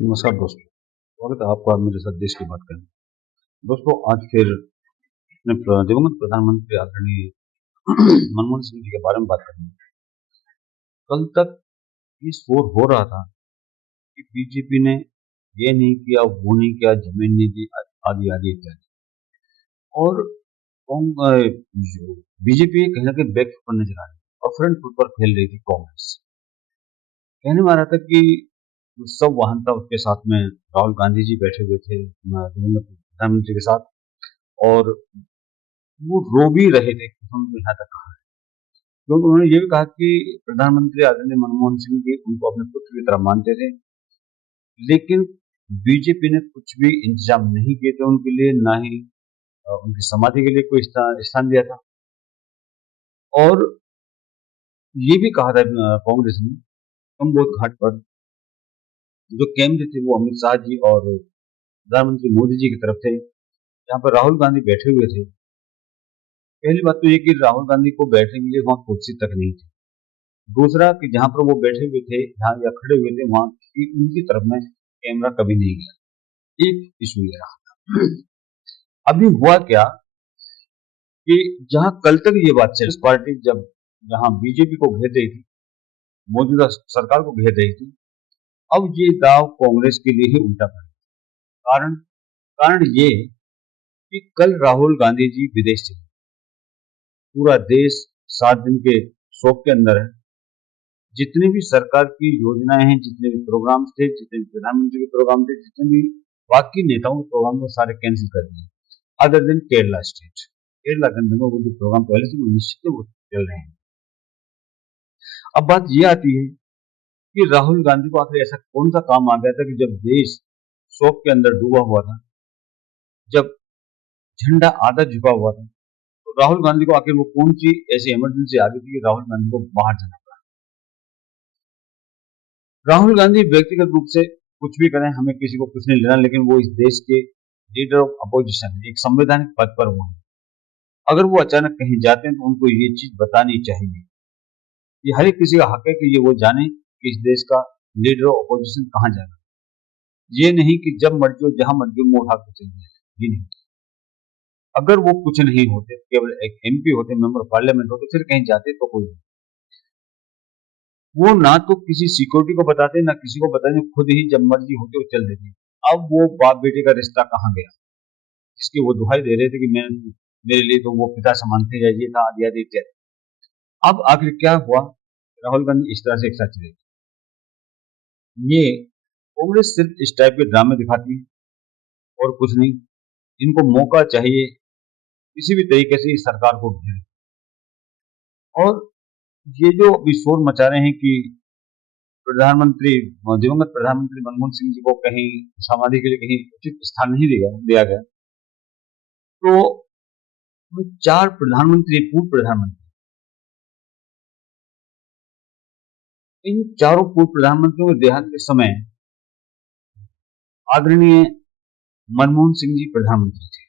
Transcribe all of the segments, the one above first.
नमस्कार दोस्तों, स्वागत है आपका मेरे साथ देश की बात करने। दोस्तों, आज फिर अपने दिवंगत प्रधानमंत्री आदरणीय मनमोहन सिंह जी के बारे में बात करेंगे। कल तक ये शोर हो रहा था कि बीजेपी ने ये नहीं किया, वो नहीं किया, जमीन नहीं दी, आदि आदि इत्यादि। और बीजेपी कहीं ना कहीं बैक पर नजर आ रही है और फ्रंट फुट पर खेल रही थी कांग्रेस। कहने में आ रहा था कि जो सब वाहन था उसके साथ में राहुल गांधी जी बैठे हुए थे दिवंगत प्रधानमंत्री के साथ, और वो रो भी रहे थे कि हम यहाँ तक कहा है। क्योंकि उन्होंने ये भी कहा कि प्रधानमंत्री आदरणीय मनमोहन सिंह जी उनको अपने पुत्र की तरह मानते थे, लेकिन बीजेपी ने कुछ भी इंतजाम नहीं किए थे उनके लिए, ना ही उनकी समाधि के लिए कोई स्थान दिया था। और ये भी कहा था कांग्रेस ने कम्बोज घाट पर जो कैमरे थे वो अमित शाह जी और प्रधानमंत्री मोदी जी की तरफ थे, जहाँ पर राहुल गांधी बैठे हुए थे। पहली बात तो ये कि राहुल गांधी को बैठने के लिए वहां कुर्सी तक नहीं थी। दूसरा कि जहां पर वो बैठे हुए थे, जहां या खड़े हुए थे, वहां की उनकी तरफ में कैमरा कभी नहीं गया। एक इशू ये रहा। अभी हुआ क्या कि जहां कल तक ये बात चल पार्टी जब जहां बीजेपी को घेर रही थी, मौजूदा सरकार को घेर रही थी, अब ये दाव कांग्रेस के लिए ही उल्टा पड़ा। कारण कारण ये कि कल राहुल गांधी जी विदेश चले, पूरा देश 7 दिन के शोक के अंदर है। जितने भी सरकार की योजनाएं हैं, जितने भी प्रोग्राम्स थे, जितने भी प्रधानमंत्री के प्रोग्राम थे, जितने भी बाकी नेताओं के प्रोग्राम थे, सारे कैंसिल कर दिए, other than Kerala state. Kerala के अंदर में वो जो प्रोग्राम पहले से वो निश्चित है वो चल रहे हैं। अब बात ये आती है कि राहुल गांधी को आखिर ऐसा कौन सा काम आ गया था कि जब देश शोक के अंदर डूबा हुआ था, जब झंडा आधा झुका हुआ था, तो राहुल गांधी को आखिर वो कौन सी ऐसी इमरजेंसी आ गई थी कि राहुल गांधी को बाहर जाना पड़ा। राहुल गांधी व्यक्तिगत रूप से कुछ भी करें, हमें किसी को कुछ नहीं लेना, लेकिन वो इस देश के लीडर ऑफ अपोजिशन है, एक संवैधानिक पद पर वो है। अगर वो अचानक कहीं जाते हैं तो उनको ये चीज बतानी चाहिए। ये हर एक किसी का हक है कि ये वो जाने कि इस देश का लीडर ऑफ अपोजिशन कहाँ जा रहा है। ये नहीं कि जब मर्जी हो जहां मर्जी हो मुंह उठा के चल जाए, ये नहीं। अगर वो कुछ नहीं होते, केवल एक एमपी होते, मेंबर पार्लियामेंट होते, फिर कहीं जाते तो कोई नहीं। वो ना तो किसी सिक्योरिटी को बताते, ना किसी को बताते, खुद ही जब मर्जी होते वो चल देते। अब वो बाप बेटे का रिश्ता कहाँ गया, जिसकी वो दुहाई दे रहे थे कि मैं मेरे लिए तो वो पिता समान थे, या ये था, आदि आदि इत्यादि। अब आखिर क्या हुआ, राहुल गांधी इस तरह से एक साथ चले। ये कांग्रेस सिर्फ इस टाइप के ड्रामे दिखाती है और कुछ नहीं। इनको मौका चाहिए किसी भी तरीके से इस सरकार को घेरे। और ये जो अभी शोर मचा रहे हैं कि प्रधानमंत्री दिवंगत प्रधानमंत्री मनमोहन सिंह जी को कहीं समाधि के लिए कहीं उचित स्थान नहीं दिया गया, तो 4 प्रधानमंत्री, पूर्व प्रधानमंत्री, इन चारों पूर्व प्रधानमंत्रियों के देहांत के समय आदरणीय मनमोहन सिंह जी प्रधानमंत्री थे।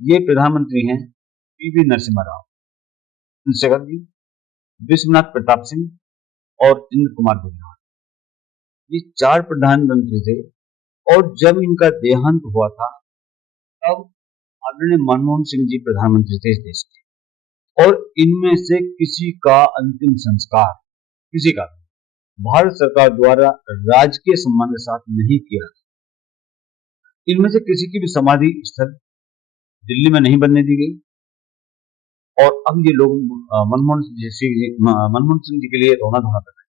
ये प्रधानमंत्री हैं पीवी नरसिम्हा राव, चंद्रशेखर जी, विश्वनाथ प्रताप सिंह और इंद्र कुमार गुजराल। ये 4 प्रधानमंत्री थे। और जब इनका देहांत हुआ था, तब आदरणीय मनमोहन सिंह जी प्रधानमंत्री थे इस देश के। और इनमें से किसी का अंतिम संस्कार, किसी का भारत सरकार द्वारा राजकीय सम्मान के साथ नहीं किया। इनमें से किसी की भी समाधि स्थल दिल्ली में नहीं बनने दी गई। और अब ये लोग मनमोहन सिंह जी के लिए रोना धोना कर रहे हैं।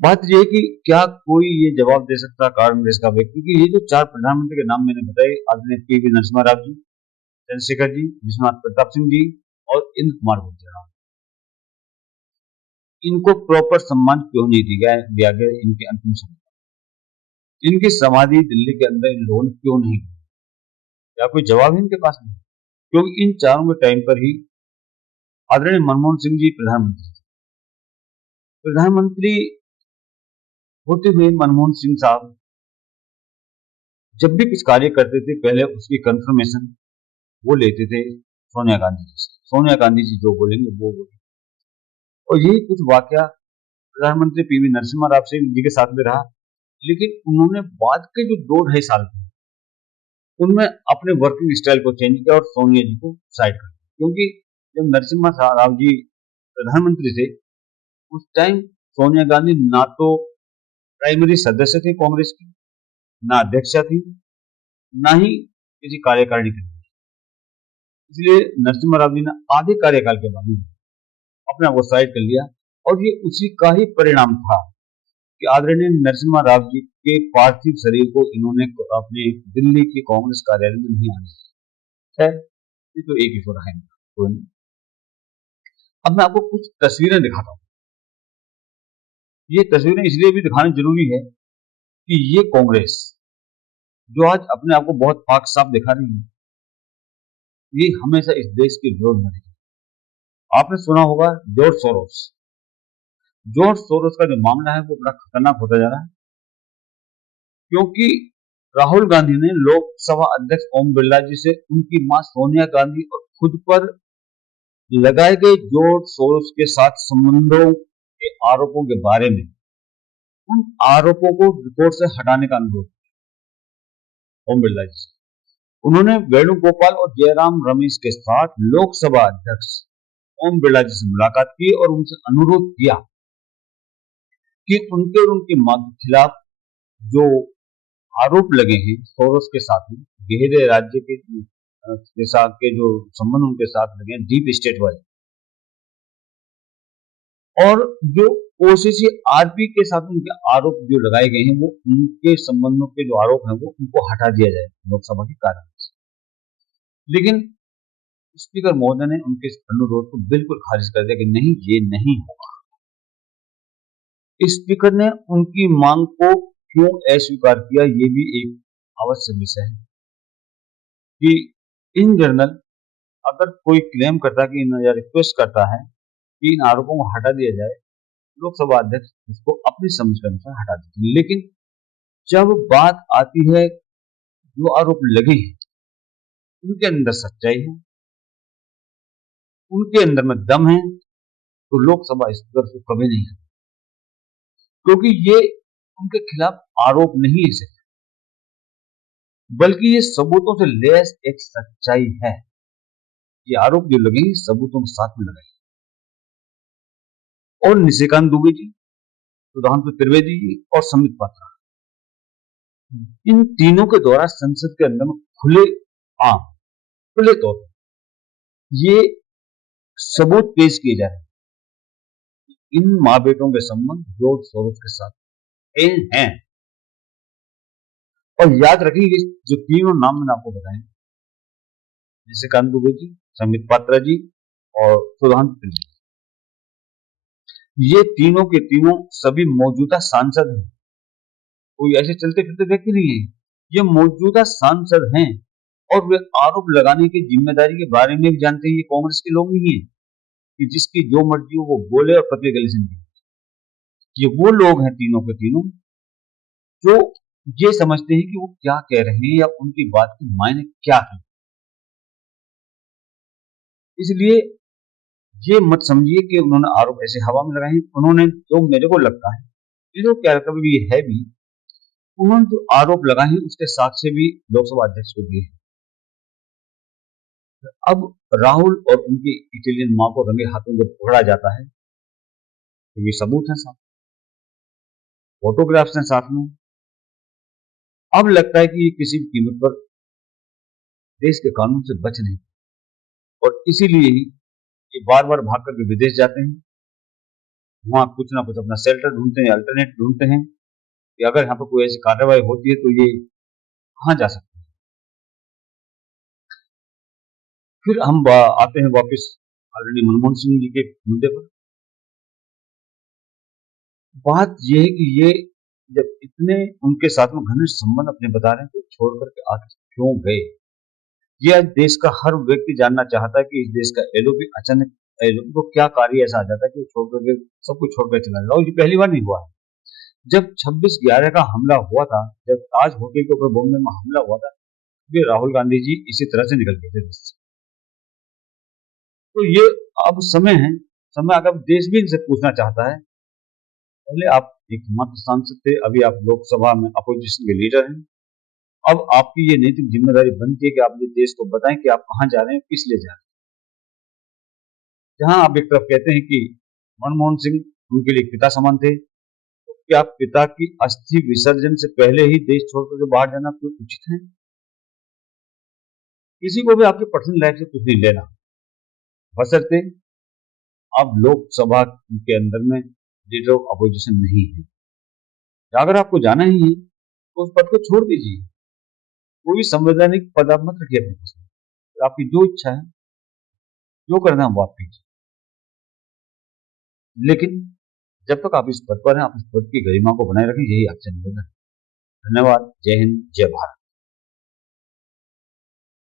बात यह है कि क्या कोई ये जवाब दे सकता कांग्रेस का व्यक्ति, क्योंकि ये जो 4 प्रधानमंत्री के नाम मैंने बताए, आदरणीय पीवी नरसिम्हा राव जी, चंद्रशेखर जी, विश्वनाथ प्रताप सिंह जी और इंद्र कुमार गुजराल, इनको प्रॉपर सम्मान क्यों नहीं दिया गया इनके अंतिम समय? इनकी समाधि दिल्ली के अंदर इन लोगों ने क्यों नहीं की? क्या कोई जवाब है इनके पास? नहीं। क्योंकि इन चारों के टाइम पर ही आदरणीय मनमोहन सिंह जी प्रधानमंत्री होते हुए मनमोहन सिंह साहब जब भी कुछ कार्य करते थे, पहले उसकी कंफर्मेशन वो लेते थे सोनिया गांधी जी से। सोनिया गांधी जी जो बोलेंगे वो बोलेंगे। और यही कुछ वाकया प्रधानमंत्री पीवी नरसिम्हा राव सिंह जी के साथ में रहा, लेकिन उन्होंने बाद के जो 2 ढाई साल थे उनमें अपने वर्किंग स्टाइल को चेंज किया और सोनिया जी को साइड कर दिया, क्योंकि जब नरसिम्हा राव जी प्रधानमंत्री थे उस टाइम सोनिया गांधी ना तो प्राइमरी सदस्य थे कांग्रेस की, ना अध्यक्षा थी, ना ही किसी कार्यकारिणी के, इसलिए नरसिम्हा राव जी ने आधे कार्यकाल के बाद अपने आप को साइड कर लिया। और ये उसी का ही परिणाम था कि आदरणीय नरसिम्हा राव जी के पार्थिव शरीर को इन्होंने अपने दिल्ली के कांग्रेस कार्यालय में नहीं आने दिया। ये तो एक ही हो रहा है। तो अब मैं आपको कुछ तस्वीरें दिखाता हूँ। ये तस्वीरें इसलिए भी दिखानी जरूरी है कि ये कांग्रेस जो आज अपने आप को बहुत पाक साफ दिखा रही है, ये हमेशा इस देश के विरोध में रही। आपने सुना होगा जॉर्ज सोरोस का जो मामला है वो बड़ा खतरनाक होता जा रहा है, क्योंकि राहुल गांधी ने लोकसभा अध्यक्ष ओम बिरला जी से उनकी मां सोनिया गांधी और खुद पर लगाए गए जॉर्ज सोरोस के साथ संबंधों के आरोपों के बारे में उन आरोपों को रिपोर्ट से हटाने का अनुरोध किया ओम बिरला जी से। उन्होंने वेणुगोपाल और जयराम रमेश के साथ लोकसभा अध्यक्ष ओम बिरला जी से मुलाकात की और उनसे अनुरोध किया कि उनके और उनकी मां के खिलाफ जो आरोप लगे हैं सोरोस के साथ में, गहरे राज्य के साथ के जो संबंध उनके साथ लगे हैं, डीप स्टेट वाले, और जो ओसीसी आरपी के साथ उनके आरोप जो लगाए गए हैं वो उनके संबंधों के जो आरोप हैं वो उनको हटा दिया जाए लोकसभा के कार्यालय से। लेकिन स्पीकर महोदय ने उनके अनुरोध को बिल्कुल खारिज कर दिया कि नहीं, ये नहीं होगा। स्पीकर ने उनकी मांग को क्यों अस्वीकार किया, ये भी एक आवश्यक विषय है कि इन जनरल अगर कोई क्लेम करता है कि या रिक्वेस्ट करता है कि इन आरोपों को हटा दिया जाए, लोकसभा अध्यक्ष उसको अपनी समझ के अनुसार हटा देते हैं। लेकिन जब बात आती है जो आरोप लगे हैं उनके अंदर सच्चाई है, उनके अंदर में दम है, तो लोकसभा स्पीकर को कभी नहीं हटा, क्योंकि ये उनके खिलाफ आरोप नहीं है सिर्फ, बल्कि ये सबूतों से लैस एक सच्चाई है। ये आरोप जो लगे सबूतों के साथ में लगाए। और निशिकांत दुबे जी, सुधांशु त्रिवेदी जी और संबित पात्रा, इन तीनों के द्वारा संसद के अंदर में खुले तौर पर ये सबूत पेश किए जा रहे हैं इन मां बेटों के संबंध जॉर्ज सोरोस के साथ हैं। और याद रखिए जो तीनों नाम मैंने आपको बताए, निशिकांत दुबे जी, संबित पात्रा जी और सुधांशु त्रिवेदी, ये तीनों के तीनों सभी मौजूदा सांसद हैं। कोई ऐसे चलते फिरते व्यक्ति नहीं है, ये मौजूदा सांसद हैं और वे आरोप लगाने की जिम्मेदारी के बारे में भी जानते हैं। ये कांग्रेस के लोग नहीं है कि जिसकी जो मर्जी हो वो बोले और पतले गले से निकले। ये वो लोग हैं तीनों के तीनों जो ये समझते हैं कि वो क्या कह रहे हैं या उनकी बात की मायने क्या है। इसलिए ये मत समझिए कि उन्होंने आरोप ऐसे हवा में लगाए हैं। उन्होंने जो मेरे को लगता है ये जो कैरेक्टर भी है भी, उन्होंने जो आरोप लगाए हैं उसके साक्ष्य भी लोकसभा अध्यक्ष को दिए हैं। अब राहुल और उनकी इटालियन मां को रंगे हाथों जब पकड़ा जाता है तो ये सबूत है, साथ फोटोग्राफ्स हैं साथ में। अब लगता है कि ये किसी भी कीमत पर देश के कानून से बच नहीं, और इसीलिए ही ये बार बार भाग करके विदेश जाते हैं, वहां कुछ ना कुछ अपना शेल्टर ढूंढते हैं, अल्टरनेट ढूंढते हैं कि अगर यहाँ पर कोई ऐसी कार्रवाई होती है तो ये कहां जा सकते हैं। फिर हम आते हैं वापस आदरणीय मनमोहन सिंह जी के मुद्दे पर। बात यह है कि ये जब इतने उनके साथ में घनिष्ठ संबंध अपने बता रहे हैं तो छोड़ करके आखिर क्यों गए, ये आज देश का हर व्यक्ति जानना चाहता है कि इस देश का एलओपी अचानक तो क्या कार्य ऐसा आ जाता है कि छोड़ करके सब कुछ छोड़कर चला जाता है। ये पहली बार नहीं हुआ है। जब 26/11 का हमला हुआ था, जब ताज होटल के ऊपर बॉम्बे में हमला हुआ था, ये राहुल गांधी जी इसी तरह से निकल गए थे देश से। तो ये अब समय है, समय अगर देश भी इनसे पूछना चाहता है पहले आप एकमात्र सांसद थे, अभी आप लोकसभा में अपोजिशन के लीडर हैं। अब आपकी ये नैतिक जिम्मेदारी बनती है कि आप ये देश को बताएं कि आप कहाँ जा रहे हैं, किस लिए जा रहे हैं। जहां आप एक तरफ कहते हैं कि मनमोहन सिंह उनके लिए पिता समान थे, तो क्या पिता की अस्थि विसर्जन से पहले ही देश छोड़कर के बाहर जाना कोई उचित है? किसी को भी आपकी पर्सनल लाइफ से कुछ नहीं लेना, बशर्ते आप लोकसभा के अंदर में लीडर ऑफ अपोजिशन नहीं है। अगर आपको जाना ही है तो उस पद को छोड़ दीजिए। कोई संवैधानिक पद आप मत रखिए अपने पास। आपकी जो इच्छा है, जो करना है वो आप कीजिए, लेकिन जब तक आप इस पद पर हैं, आप इस पद की गरिमा को बनाए रखें, यही आपसे निवेदन है। धन्यवाद। जय हिंद, जय भारत।